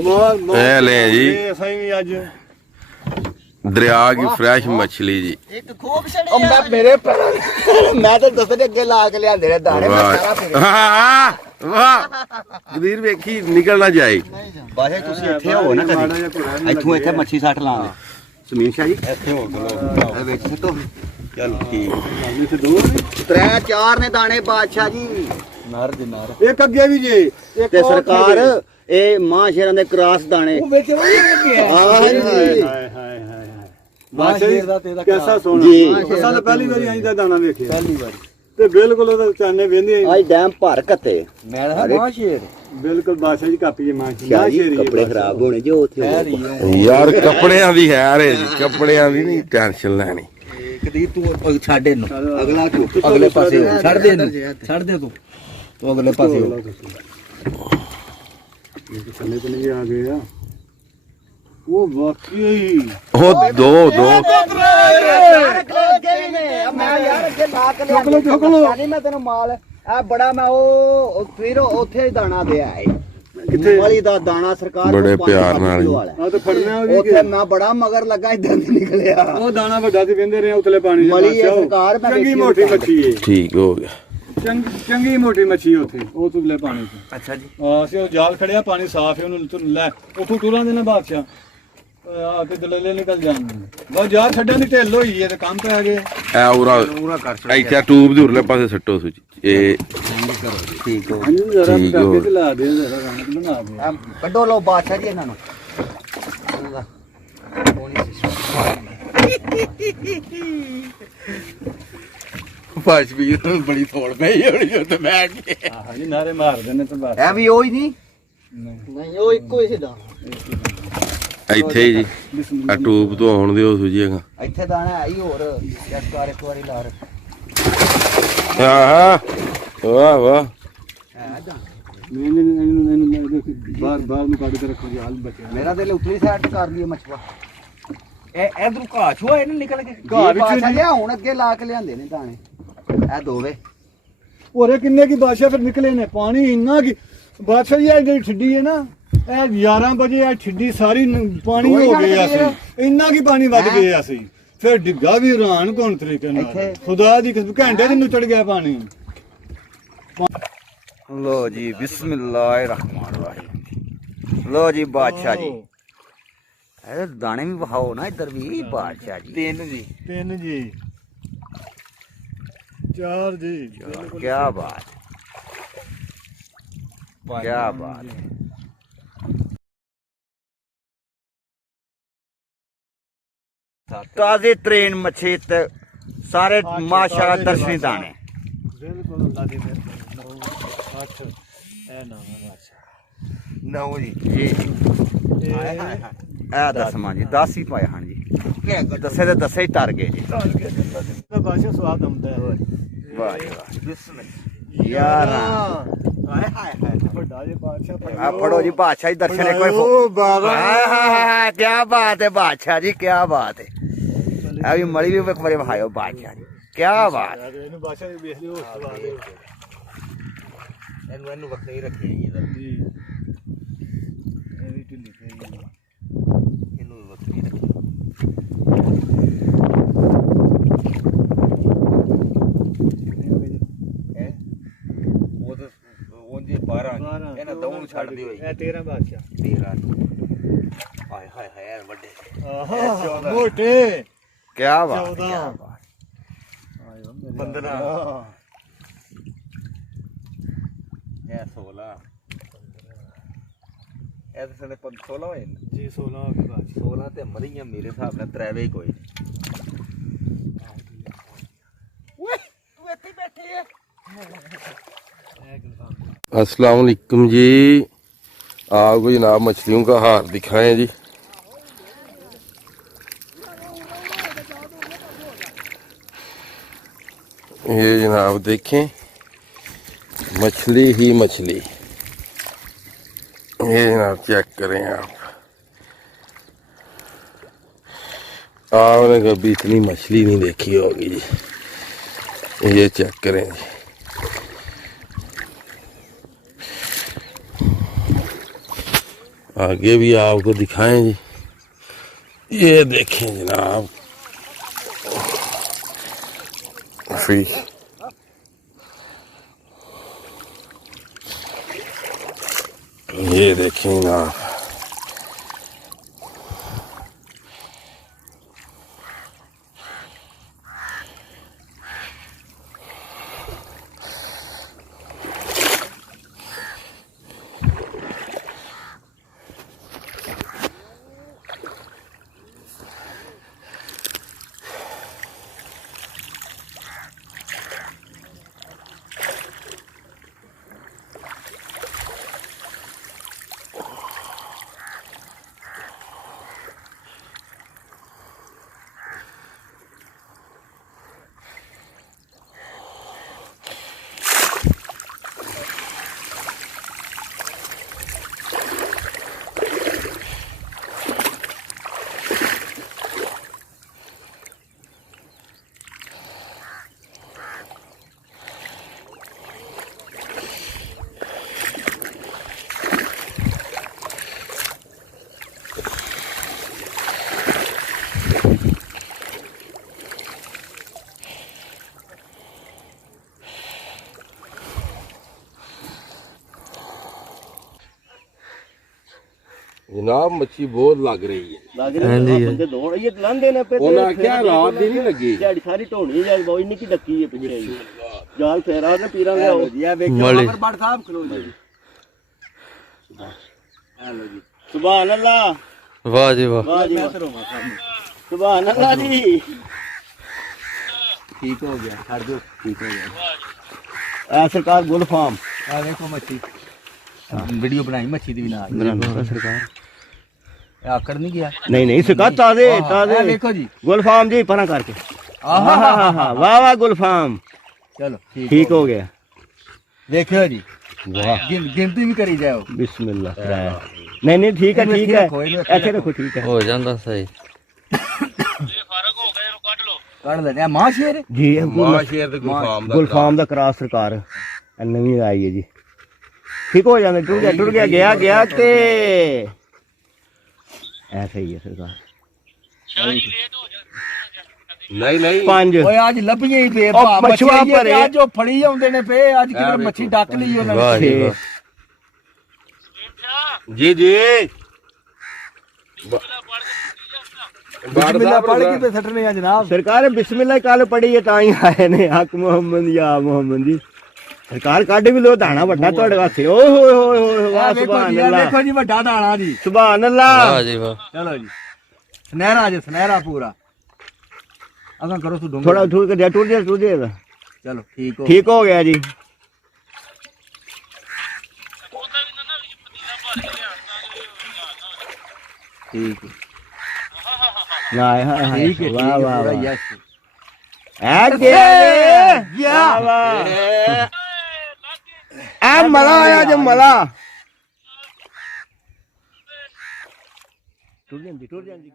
ले जी दरिया की फ्रेश मछली जी। मेरे मैं तो दसने अगे ला के लिया दाने वाह कबीर वेखी निकल ना जाए। ਬਾਸ਼ਾ ਤੁਸੀਂ ਇੱਥੇ ਹੋ ਨਾ ਕਦੀ ਇੱਥੋਂ ਇੱਥੇ ਮੱਛੀ ਸੱਟ ਲਾਂਗੇ ਸੁਮੀਨ ਸ਼ਾਹ ਜੀ ਇੱਥੇ ਹੋ ਇਹ ਵਿੱਚ ਸੁੱਟੋ ਚੱਲ ਠੀਕ ਤਰੇ ਚਾਰ ਨੇ ਦਾਣੇ ਬਾਦਸ਼ਾਹ ਜੀ ਨਰ ਦੇ ਨਰ ਇੱਕ ਅੱਗੇ ਵੀ ਜੇ ਤੇ ਸਰਕਾਰ ਇਹ ਮਾਂ ਸ਼ੇਰਾਂ ਦੇ ਕ੍ਰਾਸ ਦਾਣੇ ਉਹ ਵਿੱਚ ਹਾਂ ਹਾਏ ਹਾਏ ਹਾਏ ਮਾਂ ਸ਼ੇਰ ਦਾ ਤੇ ਦਾ ਕਿਹਦਾ ਸੋਹਣਾ ਜੀ ਅਸਾਂ ਤਾਂ ਪਹਿਲੀ ਵਾਰੀ ਆਈ ਦਾ ਦਾਣਾ ਵੇਖਿਆ ਪਹਿਲੀ ਵਾਰੀ ਤੇ ਬਿਲਕੁਲ ਉਹਦਾ ਚਾਨੇ ਵੇਂਦੇ ਅੱਜ ਡੈਮ ਭਰ ਕੱਤੇ ਮੈਂ ਮਾਂ ਸ਼ੇਰ ਬਿਲਕੁਲ ਬਾਦਸ਼ਾਹ ਜੀ ਕਾਪੀ ਜੇ ਮਾਂ ਸ਼ੇਰ ਕੱਪੜੇ ਖਰਾਬ ਹੋਣੇ ਜੋ ਉੱਥੇ ਯਾਰ ਕੱਪੜਿਆਂ ਦੀ ਹੈ ਰੇ ਜੀ ਕੱਪੜਿਆਂ ਦੀ ਨਹੀਂ ਟੈਨਸ਼ਨ ਲੈਣੀ। ਕਦੀ ਤੂੰ ਛੱਡ ਇਹਨੂੰ ਅਗਲਾ ਤੂੰ ਅਗਲੇ ਪਾਸੇ ਛੱਡ ਦੇ ਇਹਨੂੰ ਛੱਡ ਦੇ ਤੂੰ ਅਗਲੇ ਪਾਸੇ ਇਹ ਥੱਲੇ ਤੇ ਨਹੀਂ ਆ ਗਏ ਆ ਉਹ ਵਾਕਈ ਉਹ ਦੋ ਮੈਂ ਯਾਰ ਅੱਗੇ ਲਾ ਕੇ ਲਿਆ ਮੈਂ ਤੈਨੂੰ ਮਾਲ ਆ ਬੜਾ ਮੈਂ ਉਹ ਫਿਰ ਉੱਥੇ ਹੀ ਦਾਣਾ ਦਿਆ ਹੈ ਕਿੱਥੇ ਵਾਲੀ ਦਾ ਦਾਣਾ ਸਰਕਾਰ ਬੜੇ ਪਿਆਰ ਨਾਲ ਆ ਤੇ ਫੜਨਾ ਉੱਥੇ ਮੈਂ ਬੜਾ ਮਗਰ ਲੱਗਾ ਇਦਾਂ ਨਿਕਲਿਆ ਉਹ ਦਾਣਾ ਵੱਡਾ ਤੇ ਵੰਦੇ ਰਹੇ ਉਤਲੇ ਪਾਣੀ ਦੇ ਮਲੀ ਸਰਕਾਰ ਮੈਂ ਚੰਗੀ ਮੋਟੀ ਮੱਛੀ ਹੈ ਠੀਕ ਹੋ ਗਿਆ ਚੰਗੀ ਮੋਟੀ ਮੱਛੀ ਉੱਥੇ ਉਹ ਉਤਲੇ ਪਾਣੀ ਚ ਅੱਛਾ ਜੀ ਅਸੀਂ ਉਹ ਜਾਲ ਖੜਿਆ ਪਾਣੀ ਸਾਫ਼ ਹੈ ਉਹਨੂੰ ਲੈ ਉਥੋਂ ਤੁਰਾਂ ਦੇ ਨਾ ਬਾਦਸ਼ਾਹ ਆ ਤੇ ਦਲੇਲੇ ਨਿਕਲ ਜਾਂਦੇ ਬਸ ਜਾ ਛੱਡਾਂ ਦੀ ਢਿੱਲ ਹੋਈ ਹੈ ਤੇ ਕੰਮ ਪੈ ਗਏ ਐ ਉਰਾ ਕਰ ਇੱਥੇ ਟੂਬ ਦੇ ਉਰਲੇ ਪਾਸੇ ਸੱਟੋ ਸੁਚ ਇਹ ਠੀਕ ਹੋ ਜਰਾ ਕਰਕੇ ਤੇ ਲਾ ਦੇ ਜਰਾ ਰੰਗ ਬਣਾ ਦੇ ਕੱਢੋ ਲੋ ਬਾਦਸ਼ਾਹ ਜੀ ਇਹਨਾਂ ਨੂੰ ਪਾਸ ਵੀ ਬੜੀ ਥੋੜ ਪਈ ਹੋਣੀ ਤੇ ਮੈਂ ਕੀ ਹਾਂ ਜੀ ਨਾਰੇ ਮਾਰ ਦਿੰਦੇ ਤੇ ਬਾਤ ਐ ਵੀ ਉਹ ਹੀ ਨਹੀਂ ਨਹੀਂ ਉਹ ਇੱਕੋ ਹੀ ਸੀਦਾ ਇੱਥੇ ਜੀ ਆ ਟੂਬ ਤੋਂ ਆਉਣ ਦਿਓ ਸੁਜੀਗਾ ਇੱਥੇ ਦਾਣਾ ਆਈ ਹੋਰ ਇੱਕ ਵਾਰੀ ਲਾ ਰ ਹਾਂ ਵਾਹ ਵਾਹ ਬਾਰ ਨੂੰ ਕੱਢ ਕੇ ਰੱਖੋ ਜੀ ਹਾਲ ਬਚਿਆ ਮੇਰਾ ਦਿਲ ਉਤਲੀ ਸਾਈਡ ਕਰ ਲਈਏ ਮਛਵਾ ਇਹ ਇਧਰੋਂ ਘਾਛ ਹੋਏ ਨੇ ਨਿਕਲ ਕੇ ਘਾਹ ਵਿੱਚ ਲਿਆ ਹੁਣ ਅੱਗੇ ਲਾ ਕੇ ਲਿਆਂਦੇ ਨੇ ਦਾਣੇ ਇਹ ਦੋਵੇ ਹੋਰੇ ਕਿੰਨੇ ਕੀ ਬਾਦਸ਼ਾਹ ਫਿਰ ਨਿਕਲੇ ਨੇ ਪਾਣੀ ਇੰਨਾ ਕੀ ਬਾਦਸ਼ਾਹ ਜੀ ਇਹ ਜਿਹੜੀ ਠਿੱਡੀ ਹੈ ਨਾ ਇਹ 11 ਵਜੇ ਇਹ ਠਿੱਡੀ ਸਾਰੀ ਪਾਣੀ ਹੋ ਗਈ ਅਸੀਂ ਇੰਨਾ ਕੀ ਪਾਣੀ ਵੱਧ ਗਿਆ ਅਸੀਂ ਫਿਰ ਡਿੱਗਾ ਵੀ ਹੈਰਾਨ ਕੋਣ ਤਰੀਕੇ ਨਾਲ ਖੁਦਾ ਦੀ ਘੰਟੇ ਦੇ ਨੁਚੜ ਗਿਆ ਪਾਣੀ लो जी बिस्मिल्लाहिर्रहमानिर्रहीम लो जी बादशाह जी अरे दाने भी बहाओ ना इधर भी बादशाह जी तीन जी चार जी क्या बात ताज़ी ट्रेन मच्छी सारे माशाअल्लाह दर्शनी दाने बिल्कुल अल्लाह दी नौ जी दसवां जी 10 ही पाए हाँ जी दसे तो दसे ही तर गए जी स्वाद आंदा है वाह यार फड़ो जी बादशाह दर्शन क्या बात है बादशाह जी क्या बात है अभी मड़ी भी एक बार भाई बादशाह जी क्या बात ਇਹਨੂੰ ਵੱਖਰੇ ਹੀ ਰੱਖਿਆ ਜੀ ਇਹਦਾ ਜੀ ਇਹ ਵੀ ਢਿੱਲੀ ਪਈ ਇਹਨੂੰ ਵੱਖਰੇ ਰੱਖਿਆ ਉਹ ਤਾਂ ਉਹਦੇ 12 ਇਹਨਾਂ ਦੋਵਾਂ ਨੂੰ ਛੱਡ ਦਿਓ ਇਹ 13 ਬਾਦਸ਼ਾਹ 13 ਹਾਏ ਹਾਏ ਹਾਏ ਵੱਡੇ ਆਹਾ ਮੋਟੇ ਕੀ ਬਾਤ 15 16 ਇਹ ਤਾਂ 16 ਹੋਏ ਜੀ 16 ਹੋ ਗਏ 16 ਤੇ ਮਰੀਆਂ ਮੇਰੇ ਹਿਸਾਬ ਨਾਲ ਤਰਾਵੇ ਹੀ ਕੋਈ ਓਏ ਤੂੰ ਇੱਥੇ ਬੈਠੇ ਆ अस्सलाम वालेकुम जी। आपको जनाब मछलियों का हार दिखाएं जी। ये जनाब देखें मछली ही मछली, ये जनाब चेक करें आपने कभी इतनी मछली नहीं देखी होगी जी। ये चेक करें जी, आगे भी आपको दिखाएं जी। ये देखें जनाब फिश, ये देखें जनाब जनाब मच्छी बहुत लग रही है। ਲੱਗ ਰਹੀ ਬੰਦੇ ਦੌੜ ਇਹ ਲੰਘਦੇ ਨੇ ਪੇ ਉਹਨਾਂ ਕਿਹਾ ਰਾਤ ਦੀ ਨਹੀਂ ਲੱਗੀ। ਦਿਹਾੜੀ ਸਾਰੀ ਢੋਣੀ ਜਾਂ ਬਹੁਤ ਨਿੱਕੀ ਡੱਕੀ ਹੈ ਪਿੱਛੇ ਜੀ ਜਾਲ ਫੇਰਾ ਨੇ ਪੀਰਾਂ ਲਿਆਓ ਜੀ ਆ ਵੇਖੋ ਬੜ ਸਾਹਿਬ ਖਲੋ ਜੀ। ਹੈਲੋ ਜੀ ਸੁਭਾਨ ਅੱਲਾਹ ਵਾਹ ਜੀ ਵਾਹ ਵਾਹ ਜੀ ਸੁਭਾਨ ਅੱਲਾਹ ਜੀ। ਠੀਕ ਹੋ ਗਿਆ ਛੱਡ ਦਿਓ ਠੀਕ ਹੋ ਗਿਆ। ਸਰਕਾਰ ਗੁਲ ਫਾਰਮ ਆ ਵੇਖੋ ਮੱਛੀ ਵੀਡੀਓ ਬਣਾਈ ਮੱਛੀ ਦੀ ਵੀ ਨਾਲ ਸਰਕਾਰ ਆਕੜ ਨਹੀਂ ਗਿਆ ਨਹੀਂ ਸਰਕਾਰ ਤਾਜ਼ੇ ਤਾਜ਼ੇ ਵੇਖੋ ਜੀ ਗੁਲ ਫਾਰਮ ਜੀ ਪਰਾਂ ਕਰਕੇ ਆਹਾ ਹਾ ਵਾਹ ਵਾਹ ਗੁਲ ਫਾਰਮ ਚਲੋ ਠੀਕ ਹੋ ਗਿਆ ਦੇਖਿਓ ਜੀ ਵਾਹ ਗਿਣਤੀ ਵੀ ਕਰੀ ਜਾਓ ਬਿਸਮਿਲ੍ਲਾ ਨਹੀਂ ਠੀਕ ਹੈ ਇੱਥੇ ਰੱਖੋ ਠੀਕ ਹੈ ਹੋ ਜਾਂਦਾ ਸਹੀ। ਕੱਢ ਲੈਣੇ ਮਾਂ ਸ਼ੇਰ ਜੀ ਮਾਂ ਸ਼ੇਰ ਤੇ ਗੁਲਫਾਮ ਦਾ ਕਰਾਸ ਸਰਕਾਰ ਨਵੀਂ ਆਈ ਹੈ ਜੀ ਠੀਕ ਹੋ ਜਾਂਦਾ ਟੁੱਟ ਗਿਆ ਗਿਆ ਤੇ ਐਸਾ ਹੀ ਹੈ ਸਰਕਾਰ ਨਹੀਂ ਪੰਜ ਓਏ ਅੱਜ ਲੱਭੀਆਂ ਹੀ ਪਏ ਮੱਛੀਆਂ ਭਰੇ ਅੱਜ ਉਹ ਫੜੀ ਆਉਂਦੇ ਨੇ ਪਏ ਅੱਜ ਕਿਧਰ ਮੱਛੀ ਡੱਕ ਲਈ ਉਹਨਾਂ ਨੇ ਜੀ ਜੀ ਬਿਸਮਿल्लाह पढ़ के पे सटने या जनाब सरकार बिस्मिल्लाह कल पढ़ी है ताई आए ने हक मोहम्मद या मोहम्मद जी सरकार काढ भी लो दाना ਵੱਡਾ ਤੁਹਾਡੇ ਵਾਸਤੇ ਓਏ ਹੋਏ ਹੋਏ ਵਾਹ ਸੁਭਾਨ ਅੱਲਾਹ ਦੇਖੋ ਜੀ ਵੱਡਾ ਦਾਣਾ ਜੀ ਸੁਭਾਨ ਅੱਲਾਹ ਵਾਹ ਜੀ ਵਾਹ ਚਲੋ ਜੀ ਸੁਨਹਿਰਾ ਜੀ ਸੁਨਹਿਰਾ ਪੂਰਾ ਅਸਾਂ ਕਰੋ ਤੂੰ ਡੋਂਗਾ ਥੋੜਾ ਠੂਕ ਕੇ ਟੁੱਟ ਜਾ ਚਲੋ ਠੀਕ ਹੋ ਗਿਆ ਜੀ ਠੀਕ ਵਾਹ ਵਾਹ ਵਾਹ ਯਸ ਮਲਾ ਆਇਆ ਜੇ ਮਲਾ ਟੁੱਟ ਜਾਂਦੀ